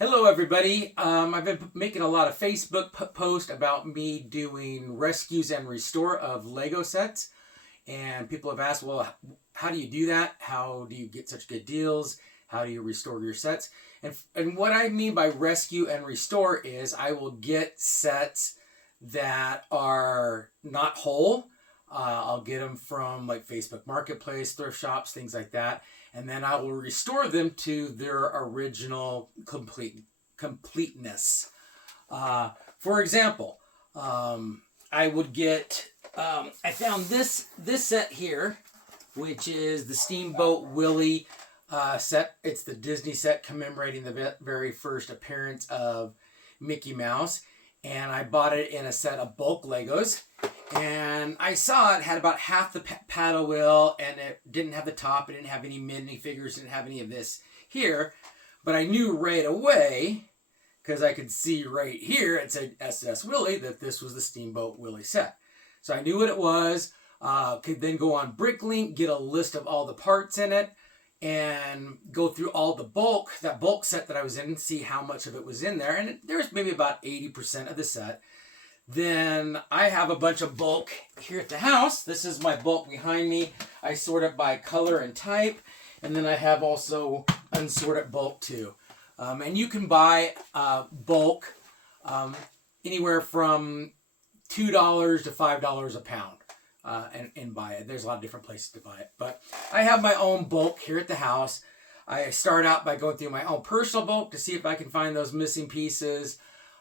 Hello, everybody. I've been making a lot of Facebook posts about me doing rescues and restore of Lego sets. And people have asked, well, how do you do that? How do you get such good deals? How do you restore your sets? And what I mean by rescue and restore is I will get sets that are not whole. I'll get them from like Facebook Marketplace, thrift shops, things like that, and then I will restore them to their original completeness. For example, I would get. I found this set here, which is the Steamboat Willie set. It's the Disney set commemorating the very first appearance of Mickey Mouse, and I bought it in a set of bulk Legos. And I saw it had about half the paddle wheel, and it didn't have the top. It didn't have any minifigures. Didn't have any of this here. But I knew right away, because I could see right here, it said SS Willie, that this was the Steamboat Willie set. So I knew what it was. Could then go on Bricklink, get a list of all the parts in it, and go through all the that bulk set that I was in, see how much of it was in there. And there's maybe about 80% of the set. Then I have a bunch of bulk here at the house. This is my bulk behind me. I sort it by color and type. And then I have also unsorted bulk too. And you can buy bulk anywhere from $2 to $5 a pound and buy it. There's a lot of different places to buy it. But I have my own bulk here at the house. I start out by going through my own personal bulk to see if I can find those missing pieces.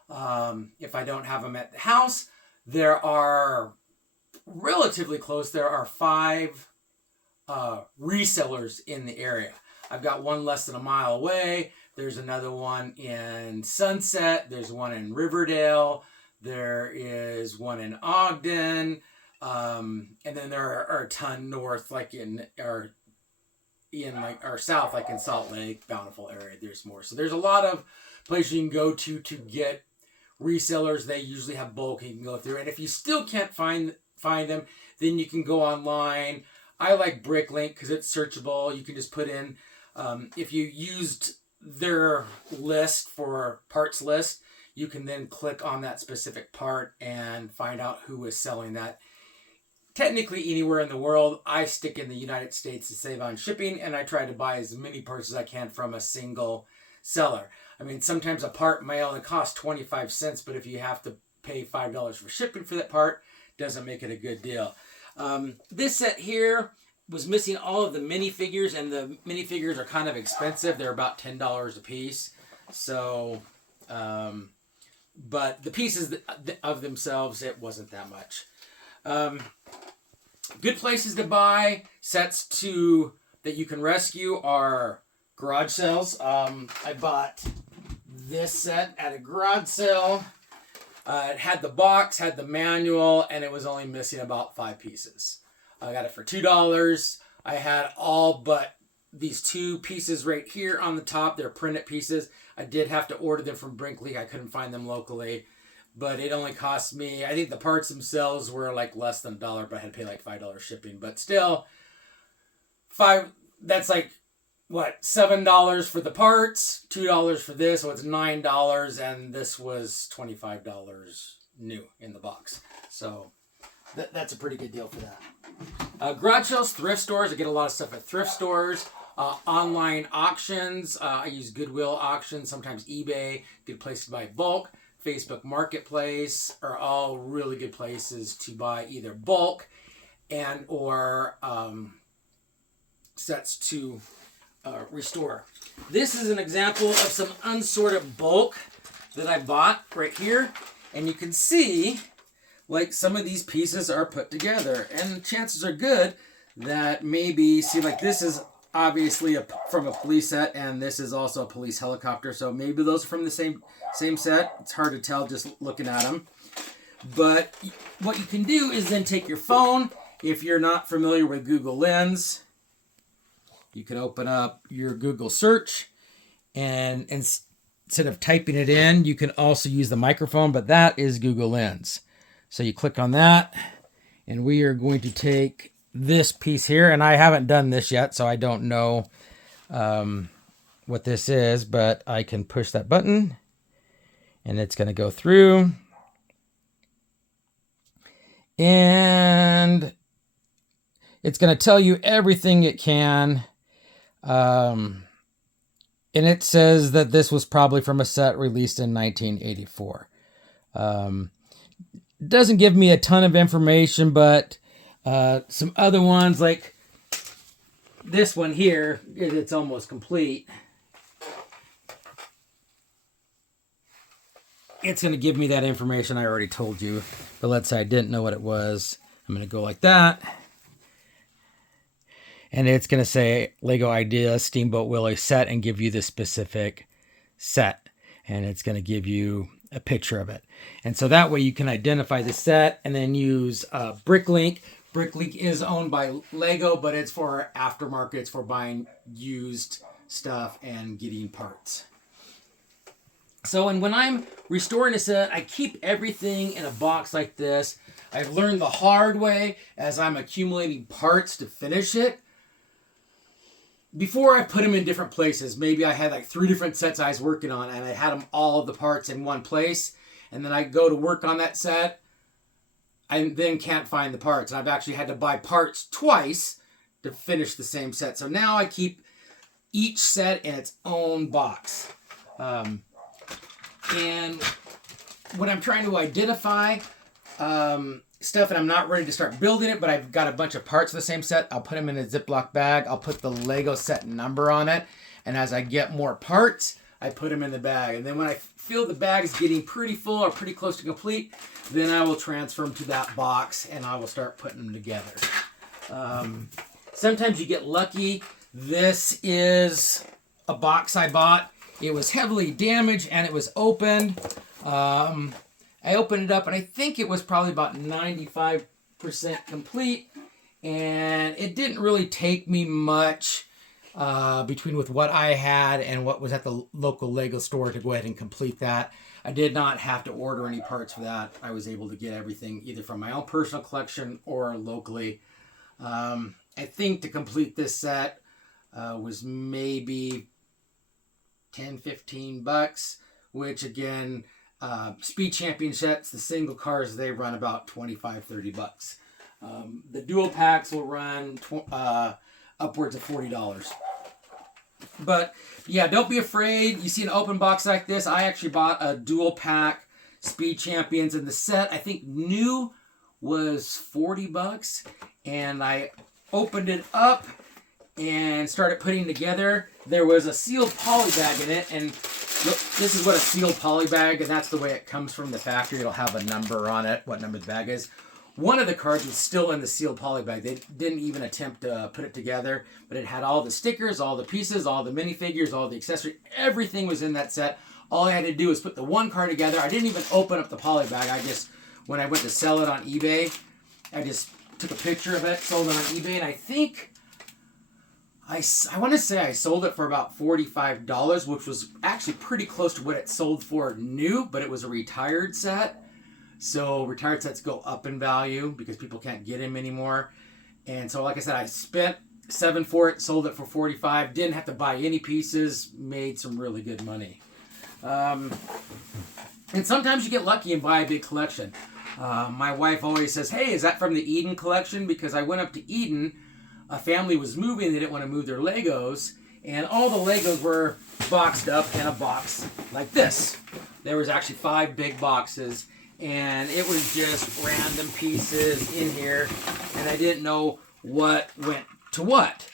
If I don't have them at the house, there are relatively close. There are 5 resellers in the area. I've got one less than a mile away. There's another one in Sunset. There's one in Riverdale. There is one in Ogden. And then there are a ton north, like or south, like in Salt Lake, Bountiful area. There's more. So there's a lot of places you can go to get resellers. They usually have bulk you can go through. And if you still can't find them, then you can go online. I like Bricklink because it's searchable. You can just put in, if you used their list for parts list, you can then click on that specific part and find out who is selling that. Technically anywhere in the world. I stick in the United States to save on shipping, and I try to buy as many parts as I can from a single seller. I mean, sometimes a part may only cost 25 cents, but if you have to pay $5 for shipping for that part, doesn't make it a good deal. This set here was missing all of the minifigures, and the minifigures are kind of expensive. They're about $10 a piece. So, but the pieces of themselves, it wasn't that much. Good places to buy sets that you can rescue are garage sales. I bought this set at a garage sale. It had the box, had the manual, and it was only missing about 5 pieces. I got it for $2. I had all but these 2 pieces right here on the top. They're printed pieces. I did have to order them from Brinkley. I couldn't find them locally. But it only cost me, I think the parts themselves were like less than $1, but I had to pay like $5 shipping. But still, that's like, what, $7 for the parts, $2 for this, so it's $9, and this was $25 new in the box. So that's a pretty good deal for that. Garage sales, thrift stores. I get a lot of stuff at thrift stores. Online auctions. I use Goodwill auctions, sometimes eBay. Good place to buy bulk. Facebook Marketplace are all really good places to buy either bulk and or sets to restore. This is an example of some unsorted bulk that I bought right here, and you can see like some of these pieces are put together, and chances are good that maybe, see, like this is obviously from a police set, and this is also a police helicopter, so maybe those are from the same set. It's hard to tell just looking at them. But what you can do is then take your phone. If you're not familiar with Google Lens, you can open up your Google search, and instead of typing it in, you can also use the microphone, but that is Google Lens. So you click on that, and we are going to take this piece here, and I haven't done this yet, so I don't know what this is, but I can push that button and it's going to go through. And it's going to tell you everything it can. And it says that this was probably from a set released in 1984. Doesn't give me a ton of information, but some other ones like this one here, it's almost complete. It's going to give me that information I already told you. But let's say I didn't know what it was. I'm going to go like that. And it's going to say Lego Idea Steamboat Willie set and give you the specific set. And it's going to give you a picture of it. And so that way you can identify the set and then use Bricklink. Bricklink is owned by Lego, but it's for aftermarket. It's for buying used stuff and getting parts. So, and when I'm restoring a set, I keep everything in a box like this. I've learned the hard way as I'm accumulating parts to finish it. Before I put them in different places, maybe I had like 3 different sets I was working on and I had them all of the parts in one place. And then I go to work on that set. I then can't find the parts. And I've actually had to buy parts twice to finish the same set. So now I keep each set in its own box. And when I'm trying to identify stuff and I'm not ready to start building it, but I've got a bunch of parts of the same set, I'll put them in a Ziploc bag. I'll put the Lego set number on it. And as I get more parts, I put them in the bag. And then when I feel the bag is getting pretty full or pretty close to complete, then I will transfer them to that box and I will start putting them together. Sometimes you get lucky. This is a box I bought. It was heavily damaged and it was opened. I opened it up and I think it was probably about 95% complete. And it didn't really take me much between with what I had and what was at the local Lego store to go ahead and complete that. I did not have to order any parts for that. I was able to get everything either from my own personal collection or locally. I think to complete this set was maybe $10-15, which again, Speed Champion sets, the single cars, they run about $25-30. The dual packs will run upwards of $40. But yeah, don't be afraid. You see an open box like this. I actually bought a dual pack Speed Champions, and the set I think new was $40, and I opened it up and started putting together. There was a sealed poly bag in it, and look, this is what a sealed poly bag, and that's the way it comes from the factory. It'll have a number on it, what number the bag is. One of the cards was still in the sealed poly bag. They didn't even attempt to put it together, but it had all the stickers, all the pieces, all the minifigures, all the accessories. Everything was in that set. All I had to do was put the one card together. I didn't even open up the poly bag. I just, when I went to sell it on eBay, I just took a picture of it, sold it on eBay, and I think I want to say I sold it for about $45, which was actually pretty close to what it sold for new, but it was a retired set. So retired sets go up in value because people can't get them anymore. And so like I said, I spent $7 for it, sold it for $45, didn't have to buy any pieces, made some really good money. And sometimes you get lucky and buy a big collection. My wife always says, hey, is that from the Eden collection? Because I went up to Eden, a family was moving, they didn't want to move their Legos, and all the Legos were boxed up in a box like this. There was actually 5 big boxes, and it was just random pieces in here, and I didn't know what went to what.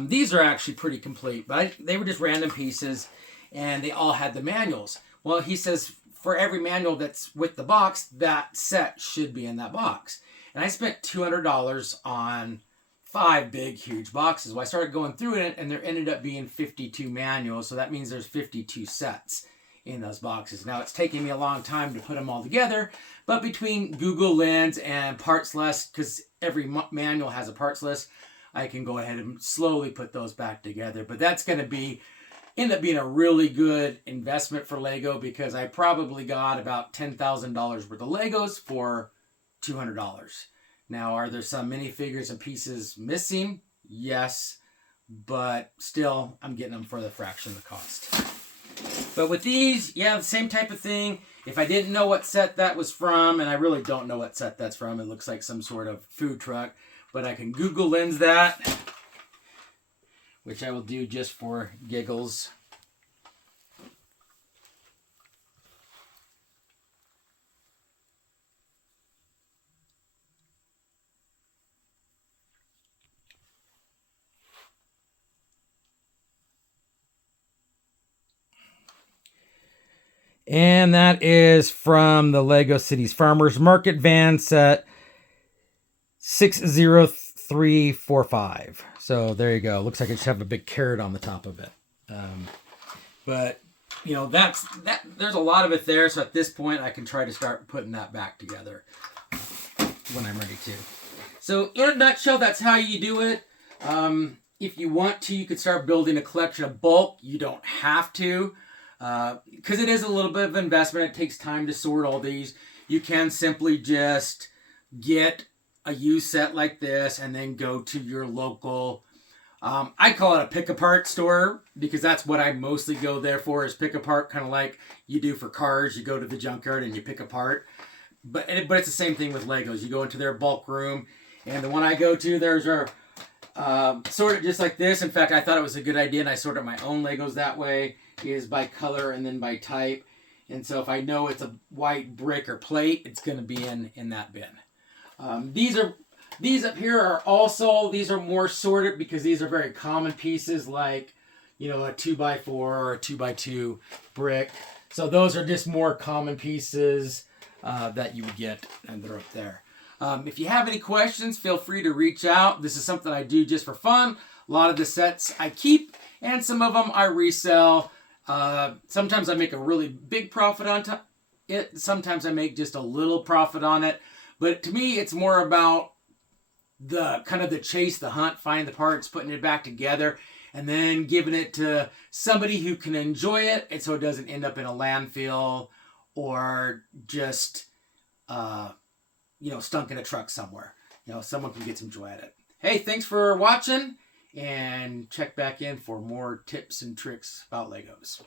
These are actually pretty complete, but they were just random pieces, and they all had the manuals. Well, he says for every manual that's with the box, that set should be in that box. And I spent $200 on 5 big, huge boxes. Well, I started going through it, and there ended up being 52 manuals, so that means there's 52 sets in those boxes. Now, it's taking me a long time to put them all together, but between Google Lens and parts list, because every manual has a parts list, I can go ahead and slowly put those back together. But that's going to end up being a really good investment for Lego, because I probably got about $10,000 worth of Legos for $200. Now, are there some minifigures and pieces missing? Yes, but still I'm getting them for the fraction of the cost. But with these, yeah, the same type of thing. If I didn't know what set that was from, and I really don't know what set that's from, it looks like some sort of food truck, but I can Google Lens that, which I will do just for giggles. And that is from the Lego Cities Farmers Market van set 60345. So there you go. Looks like it should have a big carrot on the top of it. But you know, that's that. There's a lot of it there. So at this point, I can try to start putting that back together when I'm ready to. So in a nutshell, that's how you do it. If you want to, you could start building a collection of bulk. You don't have to. Because it is a little bit of investment. It takes time to sort all these. You can simply just get a used set like this and then go to your local, I call it a pick-apart store, because that's what I mostly go there for, is pick-apart, kind of like you do for cars. You go to the junkyard and you pick apart. But it's the same thing with Legos. You go into their bulk room, and the one I go to, there's our sorted just like this. In fact, I thought it was a good idea, and I sorted my own Legos that way, is by color and then by type. And so if I know it's a white brick or plate, it's going to be in that bin. These up here are also, these are more sorted because these are very common pieces, like, you know, a 2x4 or a 2x2 brick. So those are just more common pieces that you would get, and they're up there. If you have any questions, feel free to reach out. This is something I do just for fun. A lot of the sets I keep, and some of them I resell. Sometimes I make a really big profit on it. Sometimes I make just a little profit on it. But to me, it's more about the kind of the chase, the hunt, finding the parts, putting it back together, and then giving it to somebody who can enjoy it, and so it doesn't end up in a landfill or just stunk in a truck somewhere. You know, someone can get some joy out of it. Hey, thanks for watching, and check back in for more tips and tricks about Legos.